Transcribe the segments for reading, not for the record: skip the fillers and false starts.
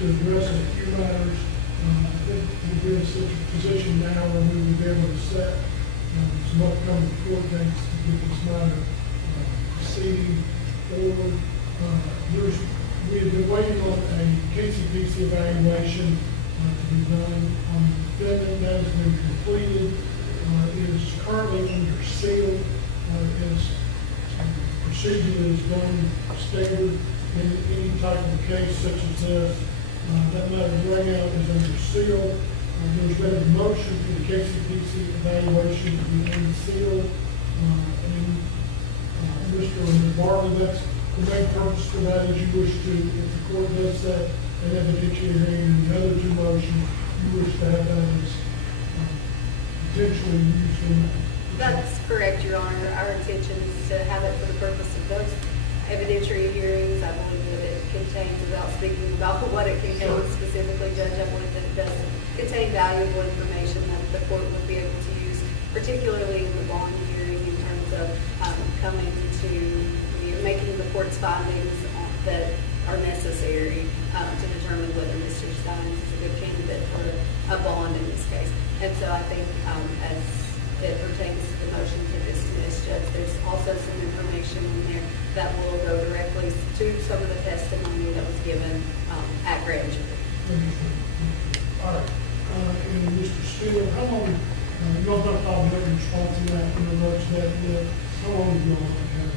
to address a few matters. I think we're in such a position now where we will be able to set some upcoming court dates to get this matter proceeding forward. We have been waiting on a KCPC evaluation to be done on the defendant. That has been completed. It is currently under seal. As procedure that is done standard in any type of case such as this. That matter right now is under seal. There's been a motion for the KCPC evaluation to be unsealed. Mr. Bartley, that's the main purpose for that is you wish to, if the court does set an evidentiary hearing and the other two motions, you wish to have that as potentially used in that. That's correct, Your Honor. Our intention is to have it for the purpose of those evidentiary hearings. I believe that it contains, without speaking about what it contains specifically, Judge, I believe that it does contain valuable information that the court would be able to use, particularly in the bond hearing in terms of coming to making the court's findings that are necessary to determine whether Mr. Stines is a good candidate for a bond in this case. And so I think as it pertains to the motion to dismiss, Judge, there's also some information in there that will go directly to some of the testimony that was given at grand jury. All right. And Mr. Steele, how long, you don't have to respond to that in regards to that yet. How long do you all have?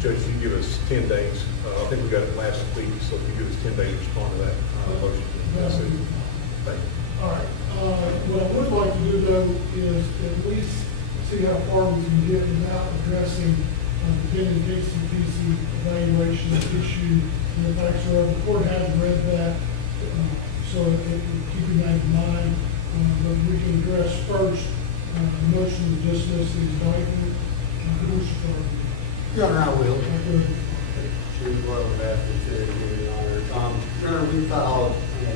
Judge, you give us 10 days. I think we got it last week, so if you give us 10 days to respond to that motion. That's it. Thank you. All right. What I would like to do, though, is at least see how far we can get without addressing the pending KCPC evaluation issue. And the fact so the court has read that, so keeping that in mind. But we can address first the motion to dismiss the indictment. Your Honor, I will. Chief Royal Baptist, Your Honor. Your Honor, we filed a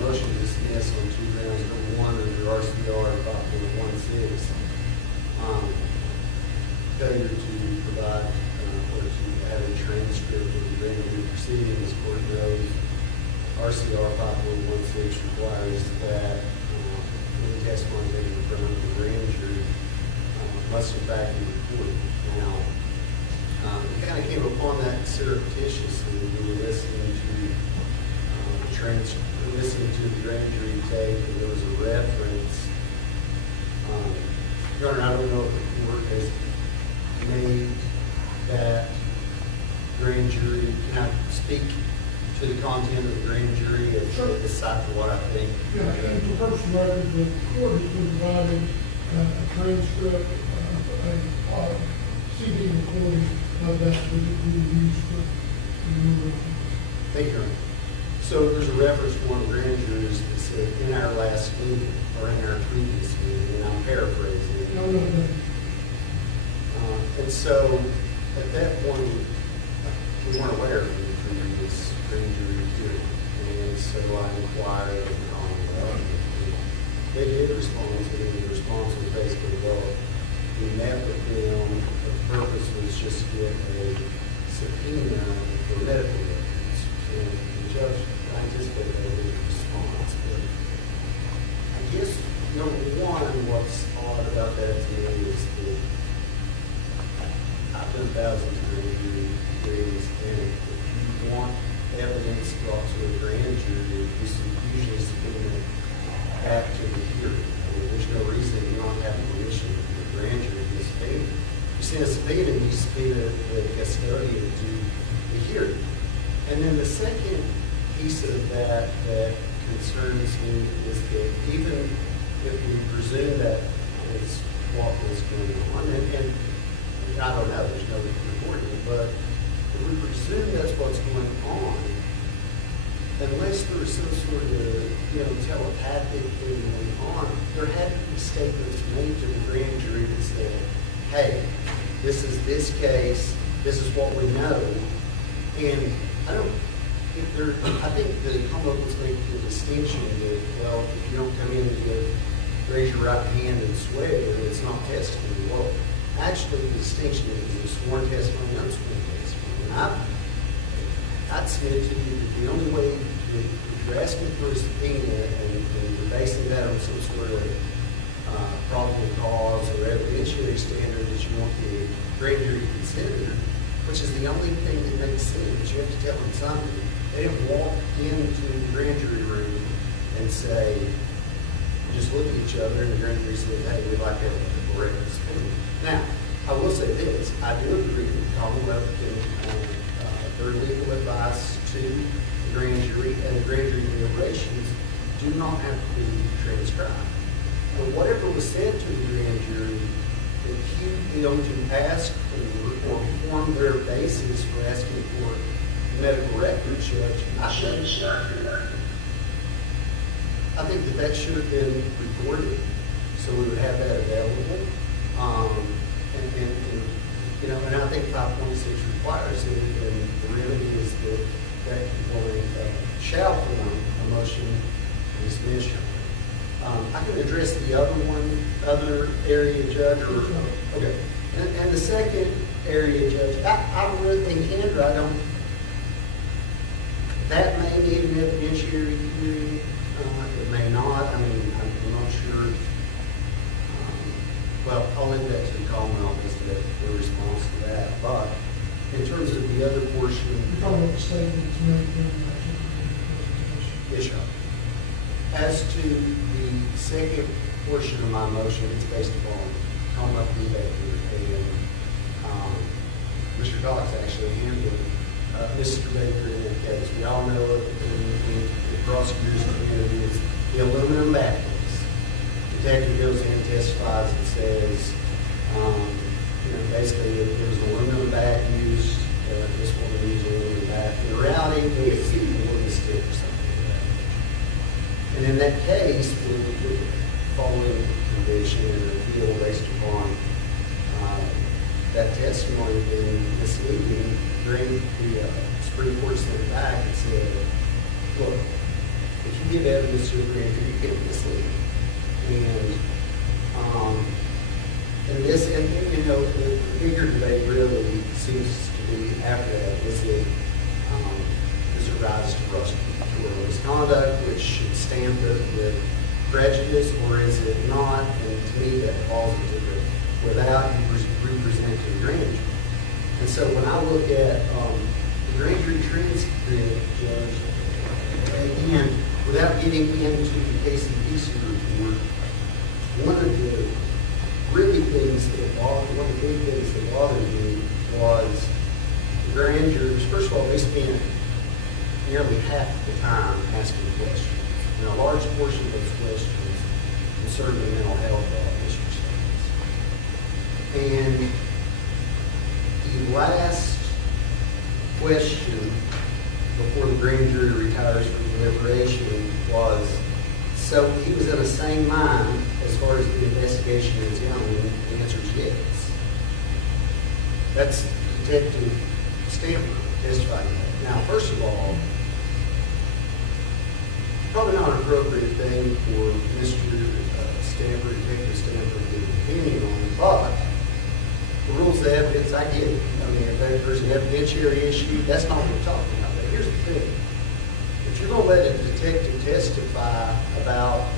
motion to dismiss on two grounds. Number one, under RCR 5.16, failure to provide or to add a transcript of the grand jury proceedings. Court knows RCR 5.16 requires that any testimony taken in front of the grand jury must in fact be recorded. Now, we kind of came upon that surreptitiously. We were listening to the grand jury tape, and there was a reference. Your Honor, I don't know if the court has made that grand jury. Can I speak to the content of the grand jury aside from what I think? Yeah, and for first record, the court has been providing a transcript, a CD recording of that we use for the Thank you, Your Honor. So there's a reference to one of the grand juries that said, in our last meeting, or in our previous meeting, and I'm paraphrasing. No. And so, at that point, we weren't aware of the previous grand jury hearing. And so I inquired on them. They did respond to me. The response was basically, well, we met with them. The purpose was just to get a subpoena for medical records. And the judge, I anticipate that was a response. But I guess, number one, what's odd about that to me is that I've done thousands of grand jury hearings, and if you want evidence brought to a grand jury, you usually subpoena back to the hearing. I mean, there's no reason you don't have permission from the grand jury to subpoena. You send a subpoena, and you subpoena the custodian to the hearing. And then the second piece of that concerns me is that even if we presume that is what was going on, and I don't know, there's no recording, but if we presume that's what's going on, unless there was some sort of, telepathic thing going on, there had to be statements made to the grand jury that said, hey, this is this case, this is what we know, and I think the Commonwealth was making the distinction that, well, if you don't come in and raise your right hand and swear, it's not testimony. Well, actually, the distinction is sworn testimony and unsworn testimony. And I'd submit to you that the only way to if you're asking for a subpoena and you're basing that on some sort of probable cause or evidentiary standard that you want the grand jury to consider, which is the only thing that makes sense, you have to tell them something. They didn't walk into the grand jury room and say, just look at each other, and the grand jury said, hey, we'd like to correct this thing. Now, I will say this, I do agree with Commonwealth and their legal advice to the grand jury, and the grand jury deliberations do not have to be transcribed. But whatever was said to the grand jury, accused them to ask for or form their basis for asking for medical records, Judge, I think that should have been recorded, so we would have that available. And I think 5.6 requires it, and the remedy is that employee shall form a motion to dismiss. I can address the other area, Judge, or okay. And the second area, Judge, I don't really think Kendra, that may need an evidentiary hearing. It may not. I mean, I'm not sure. Well, I'll leave that to the Commonwealth as to the response to that. But in terms of the other portion, You're talking about the statements made during the presentation. yes, sir. As to the second portion of my motion, it's based upon Commonwealth v. Baker, and Mr. Cox actually handled Mr. Baker in that case. We all know it in the prosecutor's community is the aluminum bat case. Detective goes in and testifies and says, basically there was an aluminum bat used, this woman used an aluminum bat. In reality, it was a wooden stick or something like that. And in that case, the following conviction and appeal based upon that testimony being misleading, the Supreme Court sent back and said, look, if you give evidence to a grand jury, you get misleading. And the bigger debate really seems to be after that, is it rise to prosecutorial misconduct, which should stand with prejudice, or is it not? And to me, that falls into the without you representing the grand jury. And so when I look at the grand jury transcript, Judge, again, without getting into the KCPC report, one of the big things that bothered me was the grand jurors. First of all, they spent nearly half the time asking questions, and a large portion of those questions concerned the mental health of Mr. Stines. And the last question before the grand jury retires from deliberation was, so he was in the same mind as far as the investigation is going? The answer is yes. That's Detective Stanford testifying. Now, first of all, probably not an appropriate thing for Mr. Stanford, Detective Stanford, to give an opinion on, but the rules of evidence, I get it. I mean, if there's an evidentiary issue, that's not what we're talking about. But here's the thing. If you're going to let a detective testify about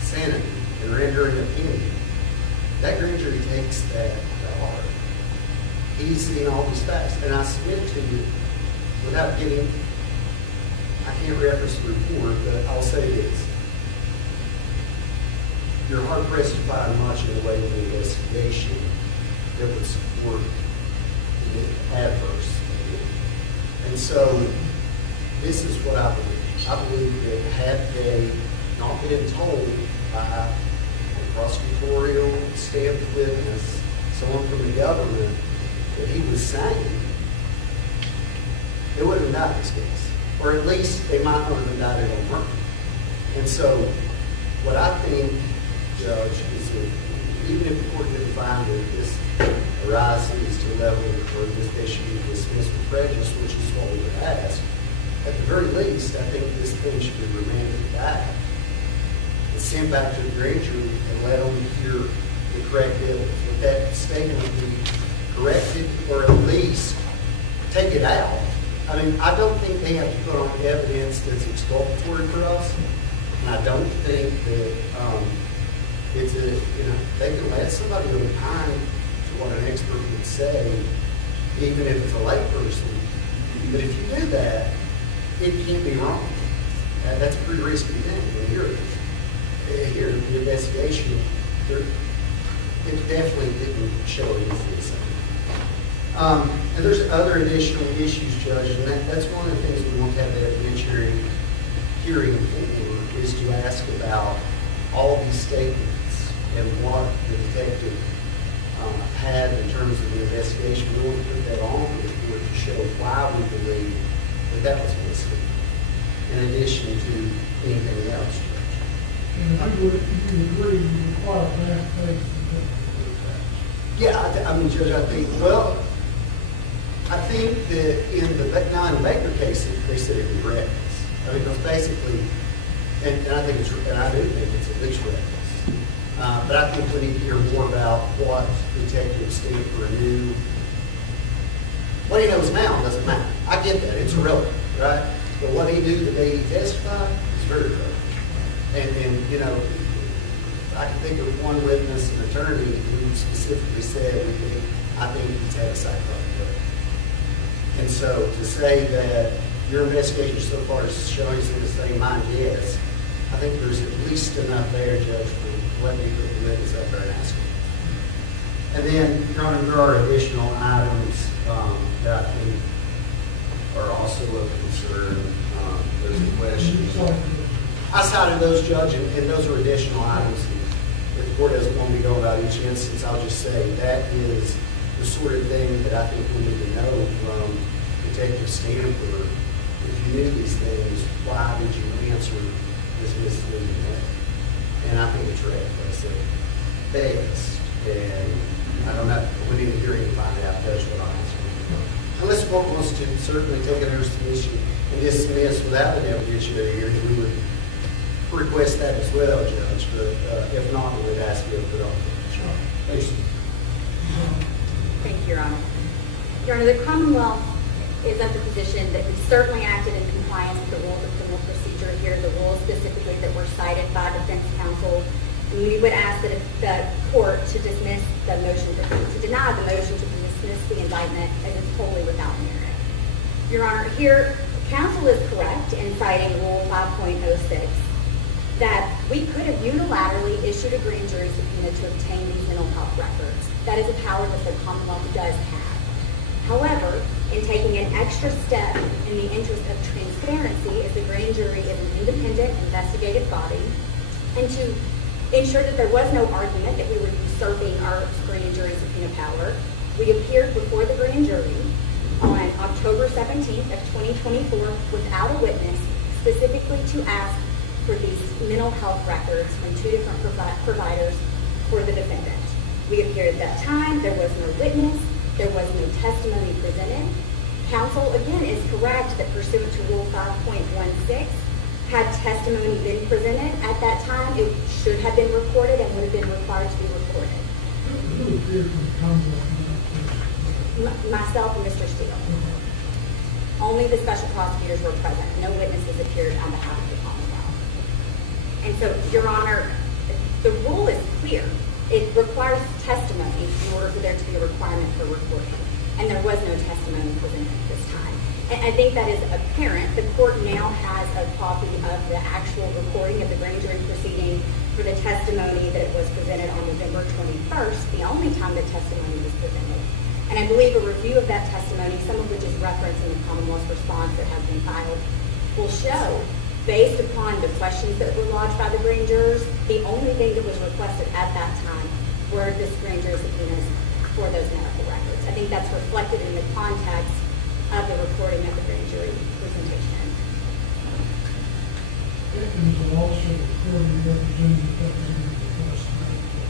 sanity and render an opinion, that grand jury takes that to heart. He's seen all these facts. And I submit to you, without getting, I can't reference the report, but I'll say this. You're hard-pressed to find much in the way of investigation that would support the adverse. And so, this is what I believe. I believe that had they not been told by a prosecutorial stamped witness, someone from the government, that he was sane, they wouldn't have died this case. Or at least they might not have indicted on murder. And so, what I think, Judge, is that even if the court didn't find that this arises to the level where this case should be dismissed with prejudice, which is what we would ask, at the very least, I think this thing should be remanded back and sent back to the grand jury and let them hear the correct evidence. If that statement be corrected, or at least take it out I mean, I don't think they have to put on evidence that's exculpatory for us. And I don't think that it's a, they can let somebody opine to what an expert would say, even if it's a layperson. But if you do that, it can't be wrong. That's a pretty risky thing. And here, the investigation, it definitely didn't show anything. And there's other additional issues, Judge, and that's one of the things we want to have the evidentiary hearing for, is to ask about all these statements and what the detective had in terms of the investigation. We want to put that on the report to show why we believe that was missing, in addition to anything else, Judge. And I would, if you agree, you require bad faith to Yeah, I mean, Judge, I think that in the Baker case, they said it was reckless. I mean, it was basically, and I think and I do think it's at least reckless. But I think we need to hear more about what Detective Stanford knew. What he knows now doesn't matter. I get that, it's irrelevant, right? But what he knew the day he testified is very relevant. And I can think of one witness, an attorney, who specifically said, I think he's had a psychotic break. And so to say that your investigation so far is showing us in the same mind, yes, I think there's at least enough there, Judge, for letting me put the witness up there and ask him. And then, Your Honor, there are additional items that I think are also of concern. There's a question. I cited those, Judge, and those are additional items. If the court doesn't want me to go about each instance, I'll just say that is the sort of thing that I think we need to know from Detective Stanford. If you knew these things, why did you answer this misleading way? And I think it's reckless at best. And I don't know. We need a hearing to find out. That's what I'll answer. Unless the court wants to certainly take it under submission and dismiss without an evidentiary hearing, we would request that as well, Judge. But if not, we would ask you to put on. Thanks. Thank you, Your Honor. Your Honor, the Commonwealth is of the position that we certainly acted in compliance with the rules of criminal procedure here, the rules specifically that were cited by defense counsel. And we would ask that if the court to dismiss the motion, to deny the motion to dismiss the indictment as it's wholly without merit. Your Honor, here, counsel is correct in citing Rule 5.06 that we could have unilaterally issued a grand jury subpoena to obtain these mental health records. That is a power that the Commonwealth does have. However, in taking an extra step in the interest of transparency, as the grand jury is an independent investigative body, and to ensure that there was no argument that we were usurping our grand jury subpoena power, we appeared before the grand jury on October 17th of 2024 without a witness, specifically to ask for these mental health records from two different providers for the defendant. We appeared at that time. There was no witness. There was no testimony presented. Counsel, again, is correct that pursuant to Rule 5.16, had testimony been presented at that time, it should have been recorded and would have been required to be recorded. Who appeared from the Commonwealth? Myself and Mr. Steele. Only the special prosecutors were present. No witnesses appeared on behalf of the Commonwealth. And so, Your Honor, the rule is clear. It requires testimony in order for there to be a requirement for recording. And there was no testimony presented at this time. And I think that is apparent. The court now has a copy of the actual recording of the grand jury proceeding for the testimony that it was presented on November 21st, the only time that testimony was presented. And I believe a review of that testimony, some of which is referenced in the Commonwealth's response that has been filed, will show, based upon the questions that were lodged by the grand jurors, the only thing that was requested at that time were this grand jury subpoenas for those medical records. I think that's reflected in the context of the recording of the grand jury presentation.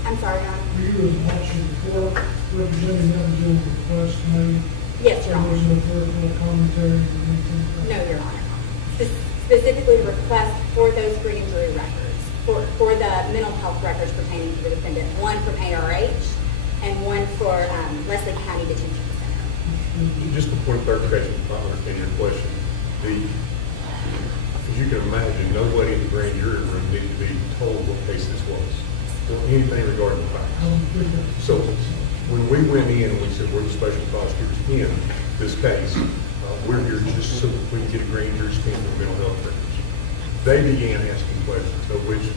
I'm sorry, Your Honor. Were you as an officer before representing that was your request made? Yes, Your Honor. There was no further commentary or anything? No, Your Honor. Specifically request for those grand jury records, for the mental health records pertaining to the defendant, one from ARH and one for Leslie County Detention Center. Just a point of clarification, if I understand your question, as you can imagine, nobody in the grand jury room needed to be told what case this was, or anything regarding the I facts. don't think that's. So when we went in and we said we're the special prosecutors in this case, we're here just so that we can get a grand jury stand for mental health records. They began asking questions, of which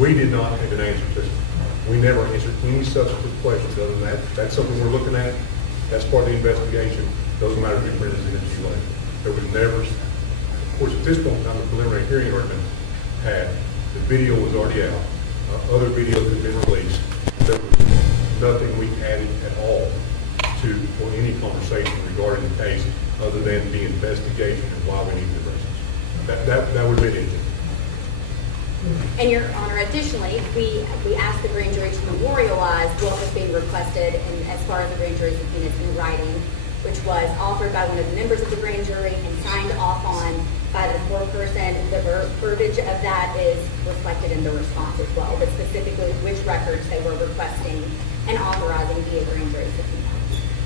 we did not have an answer to. We never answered any subsequent questions other than that. That's something we're looking at. That's part of the investigation. Those matters will be presented to you later. There was never, of course, at this point in time, the preliminary hearing argument had, the video was already out. Other videos had been released. There was nothing we added at all to, or any conversation regarding the case other than the investigation and why we need the reasons. That would be it. And Your Honor, additionally, we asked the grand jury to memorialize what was being requested and as far as the grand jury subpoenas in writing, which was offered by one of the members of the grand jury and signed off on by the foreperson. The verbiage of that is reflected in the response as well, but specifically which records they were requesting and authorizing via grand jury subpoena.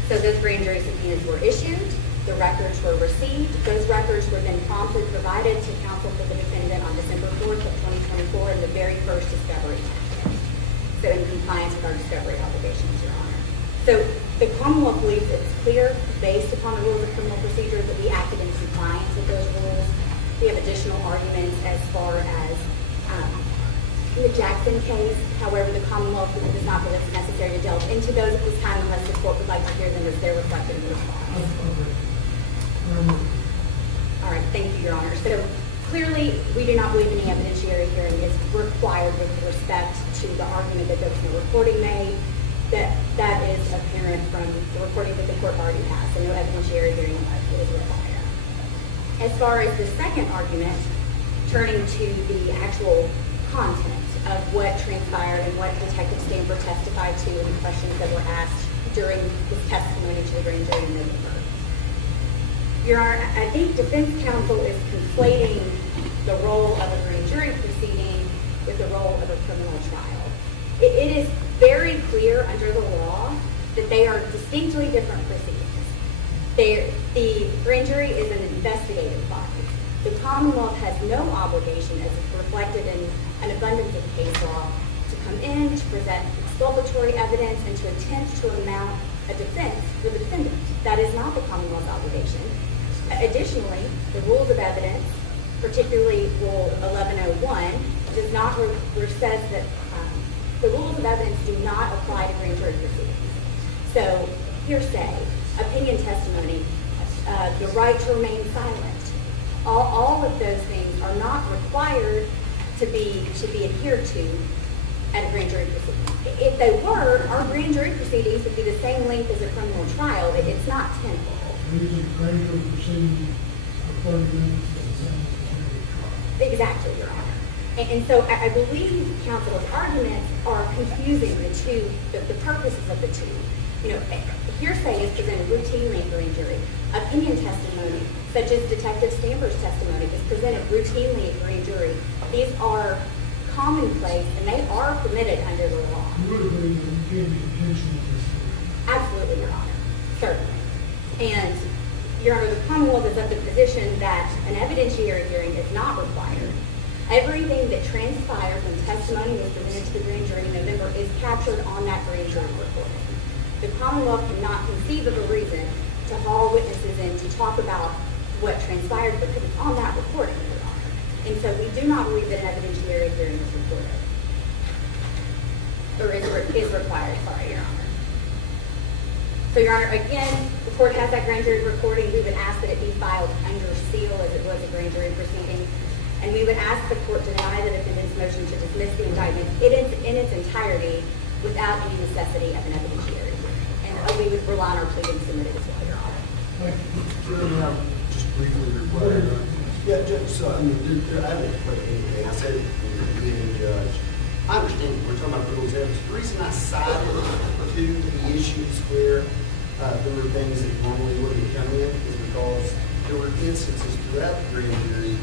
So those grand jury subpoenas were issued, the records were received, those records were then promptly provided to counsel for the defendant on December 4th of 2024 in the very first discovery action. So in compliance with our discovery obligations, Your Honor. So the Commonwealth believes it's clear, based upon the rules of criminal procedure, that we acted in compliance with those rules. We have additional arguments as far as the Jackson case. However, the Commonwealth does not believe it's necessary to delve into those at this time unless the court would like to hear them as they're reflected in the response. All right, thank you, Your Honor. So clearly, we do not believe any evidentiary hearing is required with respect to the argument that there was no recording made. That is apparent from the recording that the court already has, so no evidentiary hearing is required. As far as the second argument, turning to the actual content of what transpired and what Detective Stamper testified to and the questions that were asked during his testimony to the grand jury in November. Your Honor, I think defense counsel is conflating the role of a grand jury proceeding with the role of a criminal trial. It is very clear under the law that they are distinctly different proceedings. The grand jury is an investigative body. The Commonwealth has no obligation, as reflected in an abundance of case law, to come in, to present exculpatory evidence, and to attempt to mount a defense for the defendant. That is not the Commonwealth's obligation. Additionally, the rules of evidence, particularly Rule 1101, does not says that the rules of evidence do not apply to grand jury proceedings. So, hearsay, opinion testimony, the right to remain silent, all of those things are not required to be adhered to at a grand jury proceeding. If they were, our grand jury proceedings would be the same length as a criminal trial. It's not tenfold. Exactly, Your Honor. And so I believe counsel's arguments are confusing the two, the purposes of the two. You know, hearsay is presented routinely in grand jury. Opinion testimony, such as Detective Stamper's testimony, is presented routinely in grand jury. These are commonplace and they are permitted under the law. You would agree that you can't be intentional with this? Absolutely, Your Honor. Certainly. And, Your Honor, the Commonwealth is of the position that an evidentiary hearing is not required. Everything that transpires when testimony was presented to the grand jury in November is captured on that grand jury recording. The Commonwealth cannot conceive of a reason to haul witnesses in to talk about what transpired because it's on that recording, Your Honor. And so we do not believe that an evidentiary hearing is required. Or is required, sorry, Your Honor. So, Your Honor, again, the court has that grand jury recording. We would ask that it be filed under seal as it was a grand jury proceeding. And we would ask the court to deny the defendant's motion to dismiss the indictment in its entirety without any necessity of an evidentiary hearing. And we would rely on our plea and submit it as well, Your Honor. Thank you. Just briefly reply. Yeah, so I mean, I haven't put anything. I said it to the judge. I understand we're talking about rules of evidence. The reason I cited to the issues where there were things that normally wouldn't come in is because there were instances throughout the grand jury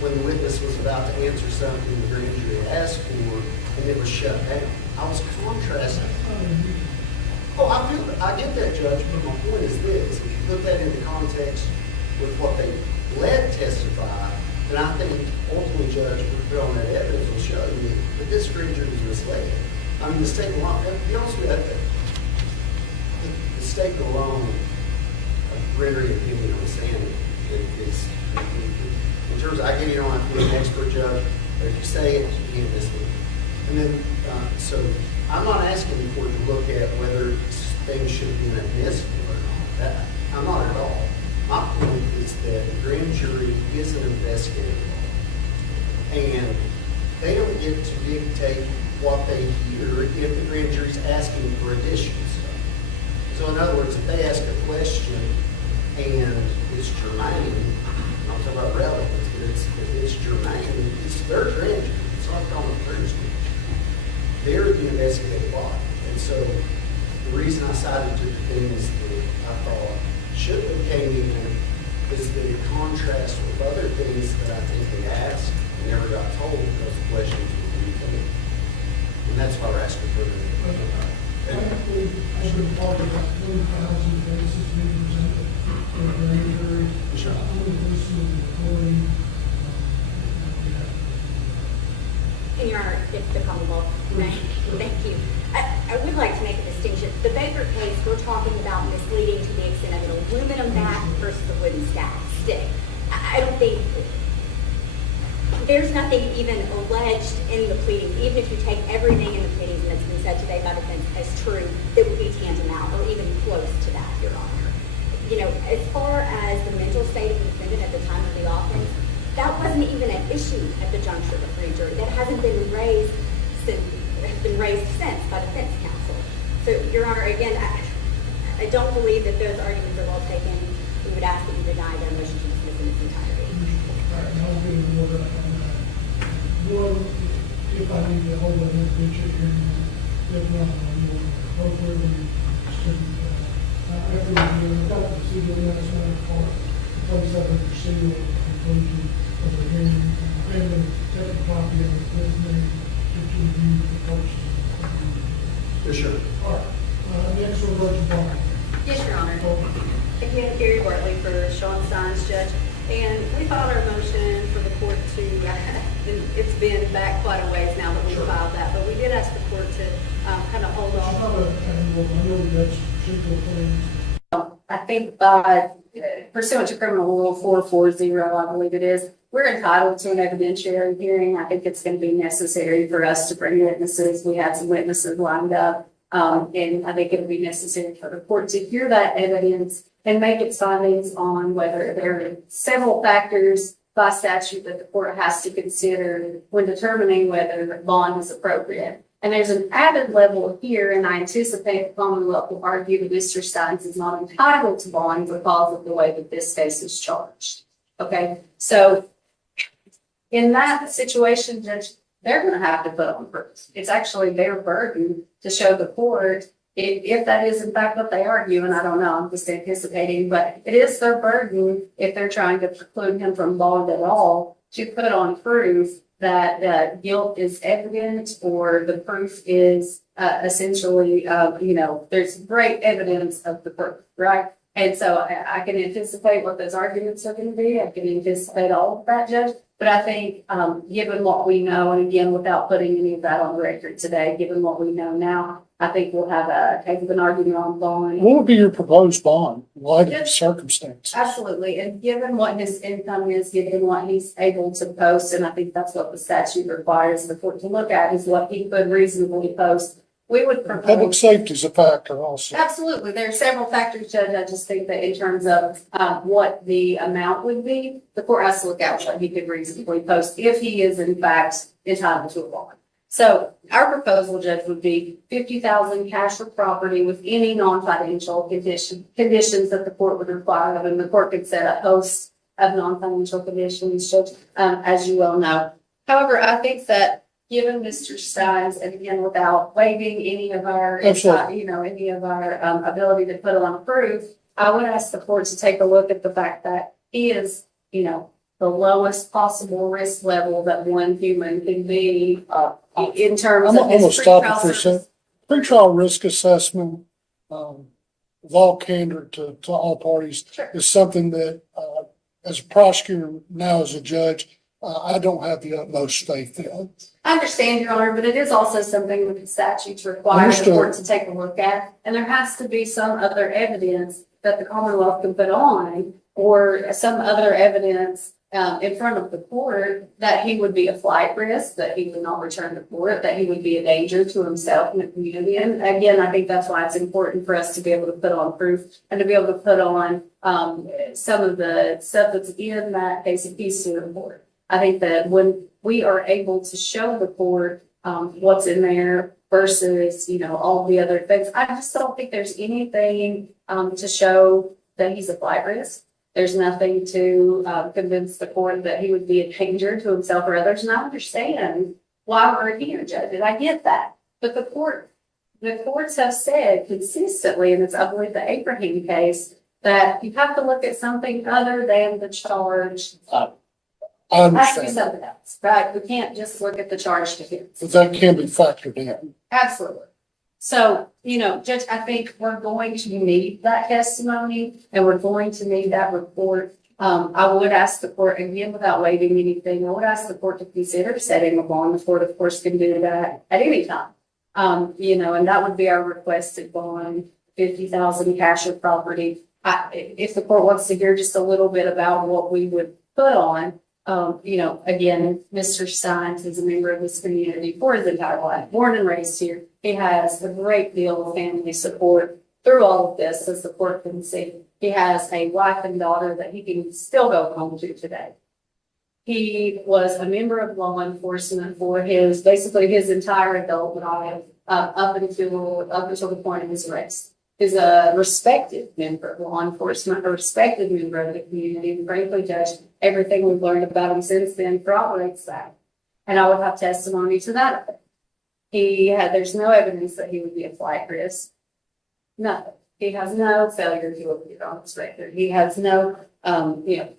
when the witness was about to answer something the grand jury asked for and it was shut down. I was contrasting. Oh, I get that, Judge, but my point is this. put that into context with what they let testify, then I think ultimately, Judge, we put on that evidence will show you that this grand jury is misled. I mean, the state alone, to be honest with you, the state alone rendering opinion on standing is, in terms of, I get you don't have to be an expert judge, but if you say it, you can't miss it. And then, so I'm not asking the court to look at whether things should have been admissible or not. That, I'm not at all. My point is that the grand jury is an investigative law, and they don't get to dictate what they hear if the grand jury's asking for additional stuff. So in other words, if they ask a question and it's germane, I'm talking about relevance, but if it's germane, it's their grand jury. It's not called a jury. They're the investigative body. And so the reason I cited to the things that I thought should have came in is that it contrasts with other things that I think they asked and never got told because the questions were retained. And that's why we're asking for the Frankly, I should have talked about 20,000 cases being presented to a grand jury. Sure. I would listen to the recording. And Your Honor, if the Commonwealth may, thank you. I would like to make a distinction. The Baker case, we're talking about misleading to the extent of an aluminum bat versus a wooden stick. I don't think, there's nothing even alleged in the pleadings, even if you take everything in the pleadings that's been said today by defense as true, that would be tantamount or even close to that, Your Honor. You know, as far as the mental state of the defendant at the time of the offense, that wasn't even an issue at the juncture of grand jury. That hasn't been raised since by defense counsel. So, Your Honor, again, I don't believe that those arguments are well taken. We would ask that you deny their motion to dismiss in its entirety. All right, now I'll give you more on that. One, if I need to hold an individual hearing, if not, I'm more appropriately distribute that. After we got the seal last night, place that under seal at the conclusion of the hearing, and then take a copy of it with me to review the purchase. Yes, sure. All right, next we'll go to Bond. Yes, Your Honor. Okay. Again, Gary Bartley for Shawn, Stines, Judge. And we filed our motion for the court to, it's been back quite a ways now that we filed that, but we did ask the court to kind of hold It's off. not a, I know that's particular things. I think by pursuant to criminal rule 440, I believe it is, we're entitled to an evidentiary hearing. I think it's going to be necessary for us to bring witnesses. We have some witnesses lined up. And I think it would be necessary for the court to hear that evidence and make its findings on whether there are several factors by statute that the court has to consider when determining whether bond is appropriate. And there's an added level here, and I anticipate the Commonwealth will argue that Mr. Stines is not entitled to bond because of the way that this case is charged. Okay, so in that situation, Judge, they're going to have to put on proof. It's actually their burden to show the court if that is in fact what they argue, and I don't know, I'm just anticipating, but it is their burden if they're trying to preclude him from bond at all to put on proof that guilt is evident or the proof is essentially, there's great evidence of the proof, right? And so I can anticipate what those arguments are going to be. I can anticipate all of that, Judge. But I think given what we know, and again, without putting any of that on the record today, given what we know now, I think we'll have a heck of an argument on bond. What would be your proposed bond in light of the circumstances? Absolutely. And given what his income is, given what he's able to post, and I think that's what the statute requires the court to look at, is what he could reasonably post. We would propose. Public safety is a factor also. Absolutely. There are several factors, Judge. I just think that in terms of what the amount would be, the court has to look at what he could reasonably post if he is in fact entitled to a bond. So our proposal, Judge, would be $50,000 cash or property with any non-financial conditions that the court would require of him. The court could set a host of non-financial conditions, Judge, as you well know. However, I think that given Mr. Stines, and again, without waiving any of our, any of our ability to put on proof, I would ask the court to take a look at the fact that he is, the lowest possible risk level that one human can be in terms I'm of his gonna stop you pretrial for a service. second. Pretrial risk assessment, with all candor to all parties, Sure. is something that, as a prosecutor, now as a judge, I don't have the utmost faith in. I understand, Your Honor, but it is also something that the statutes require the Understood. court to take a look at. And there has to be some other evidence that the Commonwealth can put on, or some other evidence in front of the court that he would be a flight risk, that he would not return to court, that he would be a danger to himself and the community. And again, I think that's why it's important for us to be able to put on proof and to be able to put on some of the stuff that's in that case of peace to the court. I think that when we are able to show the court what's in there versus, all the other things, I just don't think there's anything to show that he's a flight risk. There's nothing to convince the court that he would be a danger to himself or others. And I understand why we're here, judges. I get that. But the courts have said consistently, and it's, I believe, the Abraham case, that you have to look at something other than the charge. I It has to be understand, something else, right? We can't just look at the charge defense. but that can be factored in. Absolutely. So, Judge, I think we're going to need that testimony and we're going to need that report. I would ask the court, again, without waiving anything, I would ask the court to consider setting a bond. The court, of course, can do that at any time. And that would be our requested bond, $50,000 cash or property. If the court wants to hear just a little bit about what we would put on, again, Mr. Stines is a member of this community for his entire life, born and raised here. He has a great deal of family support through all of this, as the court can see. He has a wife and daughter that he can still go home to today. He was a member of law enforcement for basically his entire adult life, up until the point of his arrest. He's a respected member of law enforcement, a respected member of the community, and frankly, Judge, everything we've learned about him since then corroborates that. And I would have testimony to that effect. There's no evidence that he would be a flight risk. Nothing. He has no failure to appear on his record. He has no,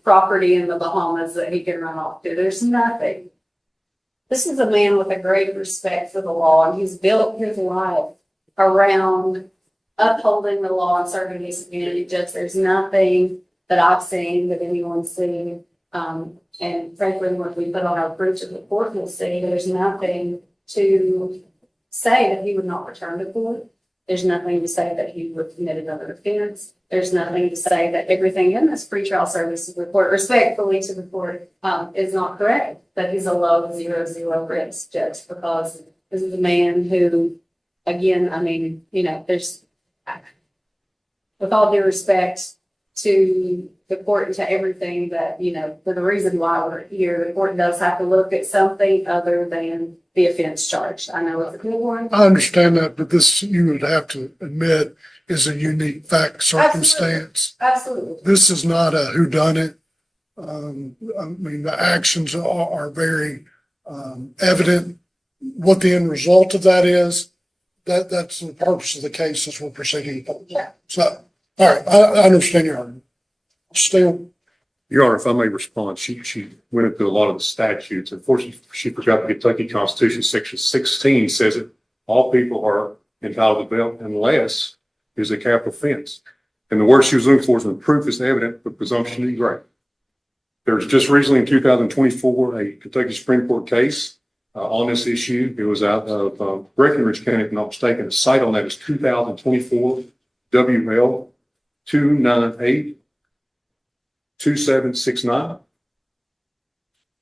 property in the Bahamas that he can run off to. There's nothing. This is a man with a great respect for the law, and he's built his life around upholding the law and serving his community. Judge, there's nothing that I've seen, that anyone's seen. And frankly, when we put on our proof of the court will see, there's nothing to say that he would not return to court. There's nothing to say that he would commit another offense. There's nothing to say that everything in this pretrial services report, respectfully to the court, is not correct. That he's a low 0-0 risk, Judge, because this is a man who, again, there's, with all due respect to the court and to everything that, for the reason why we're here, the court does have to look at something other than the offense charged. I know it's a good one. I understand that, but this, you would have to admit, is a unique fact circumstance. Absolutely. This is not a whodunit. The actions are very evident. What the end result of that is, that's the purpose of the case as we're proceeding. Yeah. So, all right, I understand your argument. Still, Your Honor, if I may respond, she went into a lot of the statutes. Unfortunately, she forgot the Kentucky Constitution, Section 16 says that all people are entitled to bail unless there's a capital offense. And the word she was looking for is when proof is evident, but presumption to be great. There's just recently in 2024, a Kentucky Supreme Court case on this issue. It was out of Breckenridge County, if I'm not mistaken. The site on that is 2024 WL 298-2769.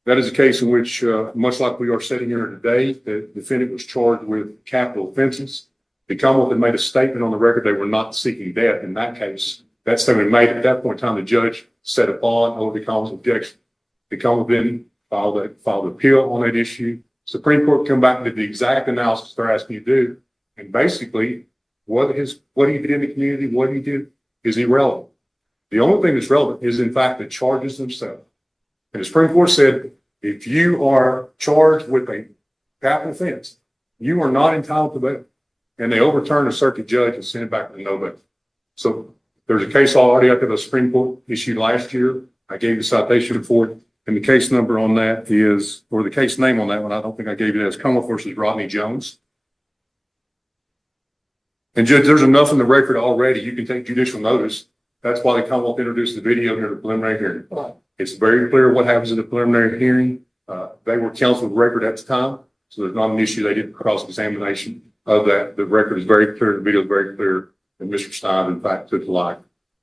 That is a case in which, much like we are sitting here today, the defendant was charged with capital offenses. The Commonwealth had made a statement on the record they were not seeking death in that case. That statement made at that point in time, the judge set a bond over the Commonwealth's objection. The Commonwealth then filed an appeal on that issue. Supreme Court come back and did the exact analysis they're asking you to do. And basically, what he did in the community, what he did is irrelevant. The only thing that's relevant is, in fact, the charges themselves. And the Supreme Court said, if you are charged with a capital offense, you are not entitled to bail. And they overturned a circuit judge and sent it back to no bail. So there's a case already up that the Supreme Court issued last year. I gave the citation for it. And the case number on that is, or the case name on that one, I don't think I gave you that, is Commonwealth versus Rodney Jones. And Judge, there's enough in the record already. You can take judicial notice. That's why the Commonwealth introduced the video here in the preliminary hearing. Right. It's very clear what happens in the preliminary hearing. They were counsel of record at the time, so there's not an issue. They did cross-examination of that. The record is very clear. The video is very clear. And Mr. Stein, in fact, took the life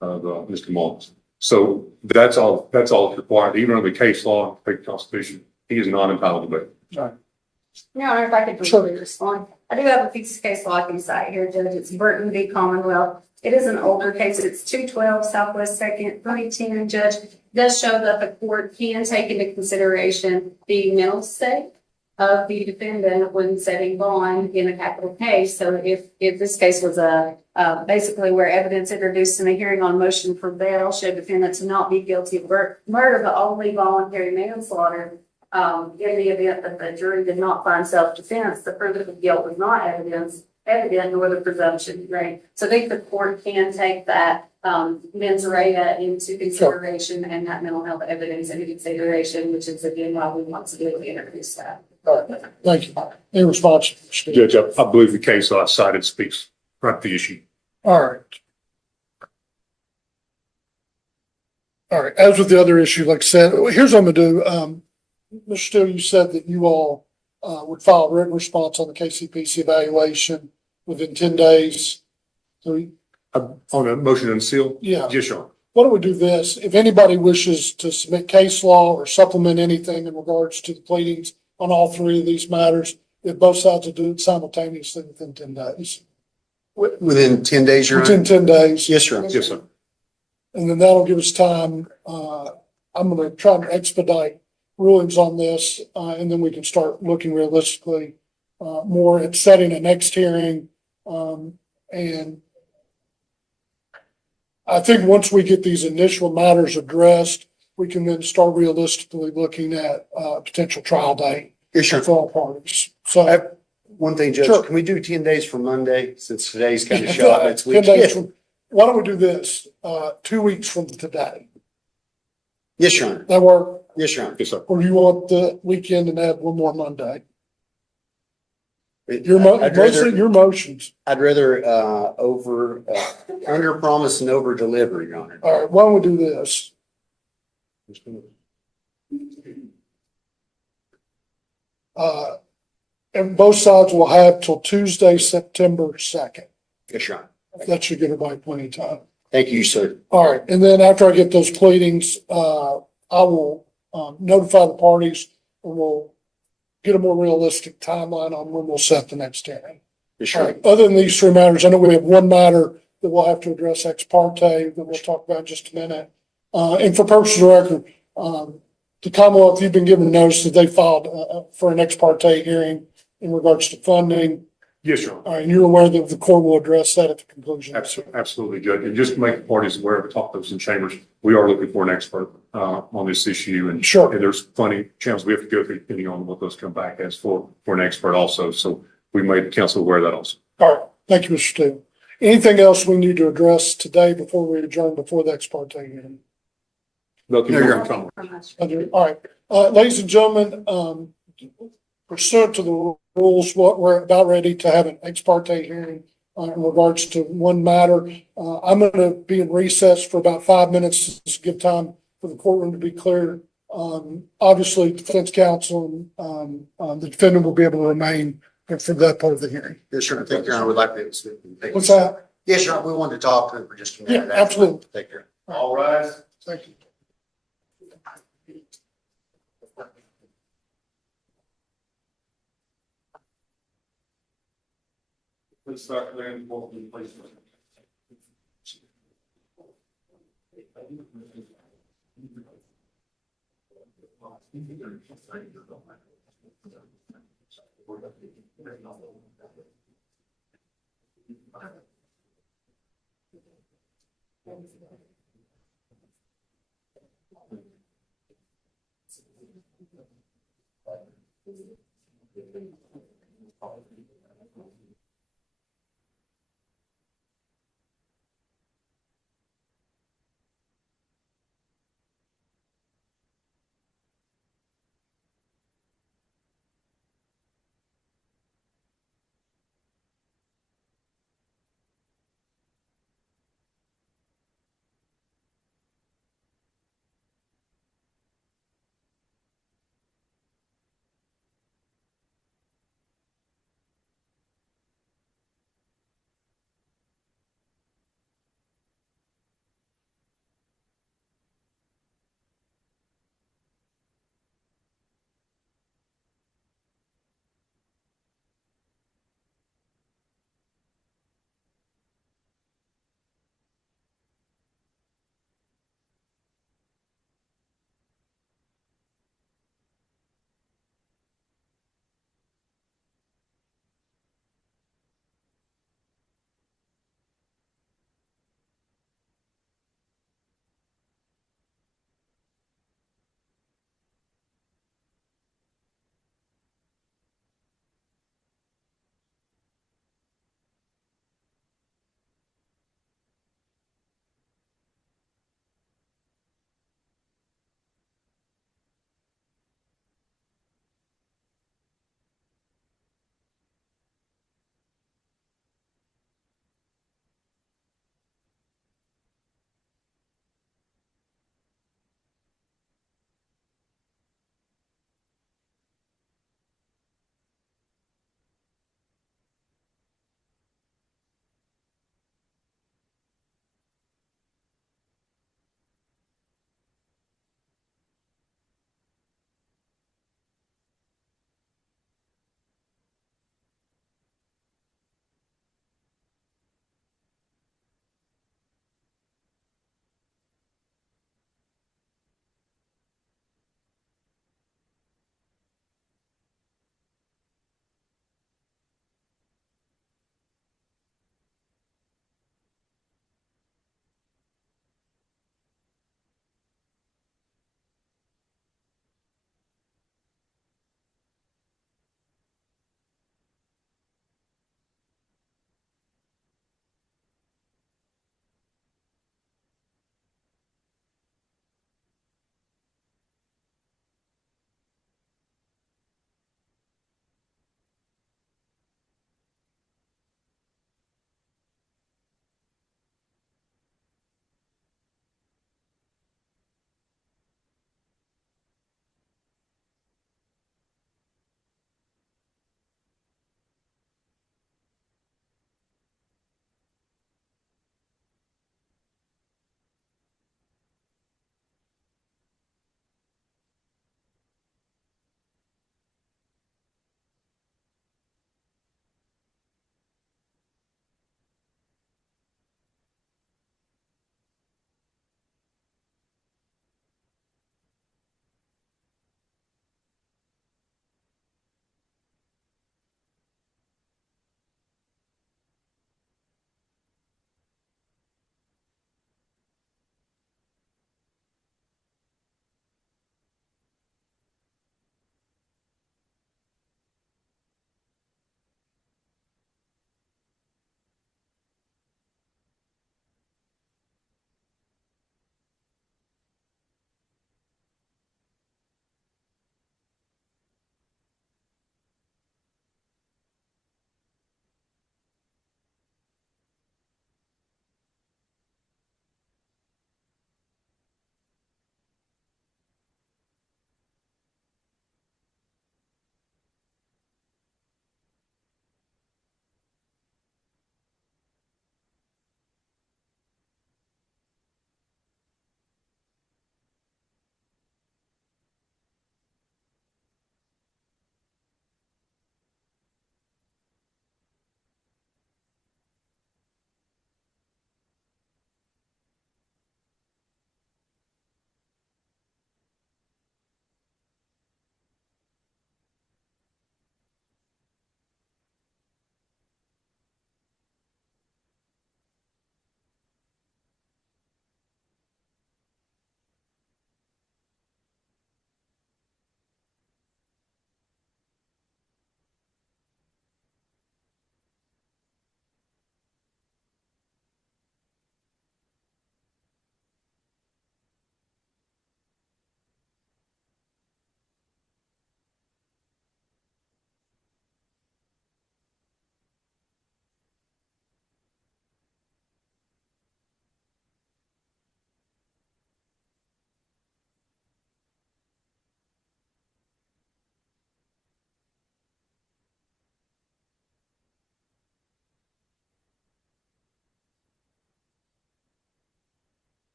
of Mr. Mullins. So that's all that's required. Even under the case law, the Constitution, he is not entitled to bail. Right. Your Honor, if I could Sure. briefly respond. I do have a piece of case law I can cite here, Judge. It's Burton v. Commonwealth. It is an older case. It's 212 Southwest 2nd, 2010, Judge. It does show that the court can take into consideration the mental state of the defendant when setting bond in a capital case. So if this case was basically where evidence introduced in a hearing on motion for bail showed defendant to not be guilty of murder, but only voluntary manslaughter, in the event that the jury did not find self-defense, the proof of guilt was not evident, nor the presumption, right? So I think the court can take that mens rea into consideration and that mental health evidence into consideration, which is again why we want to be able to introduce that. All right. Thank you. In response, Steve. Judge, I believe the case law cited speaks right to the issue. All right. All right. As with the other issue, like I said, here's what I'm going to do. Mr. Steele, you said that you all would file a written response on the KCPC evaluation within 10 days. So, On a motion to unseal? yeah. Yes, Your Honor. Why don't we do this? If anybody wishes to submit case law or supplement anything in regards to the pleadings on all three of these matters, if both sides will do it simultaneously within 10 days. Within 10 days, Your Honor? Within 10 days. Yes, Your Honor. Yes, sir. And then that'll give us time. I'm going to try and expedite rulings on this, and then we can start looking realistically more at setting a next hearing. And I think once we get these initial matters addressed, we can then start realistically looking at potential trial date Yes, Your Honor. for all parties. So One thing, Judge, Sure. can we do 10 days from Monday, since today's kind of shot next 10 week? days from, why don't we do this? 2 weeks from today. Yes, Your Honor. That work? Yes, Your Honor. Yes, sir. Or you want the weekend and add one more Monday? I'd Mostly rather, your motions. I'd rather under promise and over deliver, Your Honor. All right, why don't we do this? And both sides will have till Tuesday, September 2nd. Yes, Your Honor. That should give everybody plenty of time. Thank you, sir. All right, and then after I get those pleadings, I will notify the parties and we'll get a more realistic timeline on when we'll set the next hearing. Yes, All Your Honor. right, other than these three matters, I know we have one matter that we'll have to address ex parte that we'll talk about in just a minute. And for purposes of record, the Commonwealth, you've been given notice that they filed for an ex parte hearing in regards to funding. Yes, Your Honor. All right, and you're aware that the court will address that at the conclusion. Absolutely, Judge. And just to make the parties aware of the talk those in chambers, we are looking for an expert on this issue. And Sure. and there's plenty channels we have to go through depending on what those come back as for an expert also. So we made counsel aware of that also. All right, thank you, Mr. Steele. Anything else we need to address today before we adjourn before the ex parte hearing? Nothing No, more Your to come. All right, ladies and gentlemen, pursuant to the rules, what we're about ready to have an ex parte hearing in regards to one matter. I'm going to be in recess for about 5 minutes to give time for the courtroom to be cleared. Obviously, defense counsel and the defendant will be able to remain for that part of the hearing. Yes, Your Honor. Thank you, Your Honor. We'd like to speak. What's that? Yes, Your Honor. We wanted to talk to him for just a minute. Yeah, absolutely. Thank you. All rise. Thank you. Let's start clearing the courtroom, please.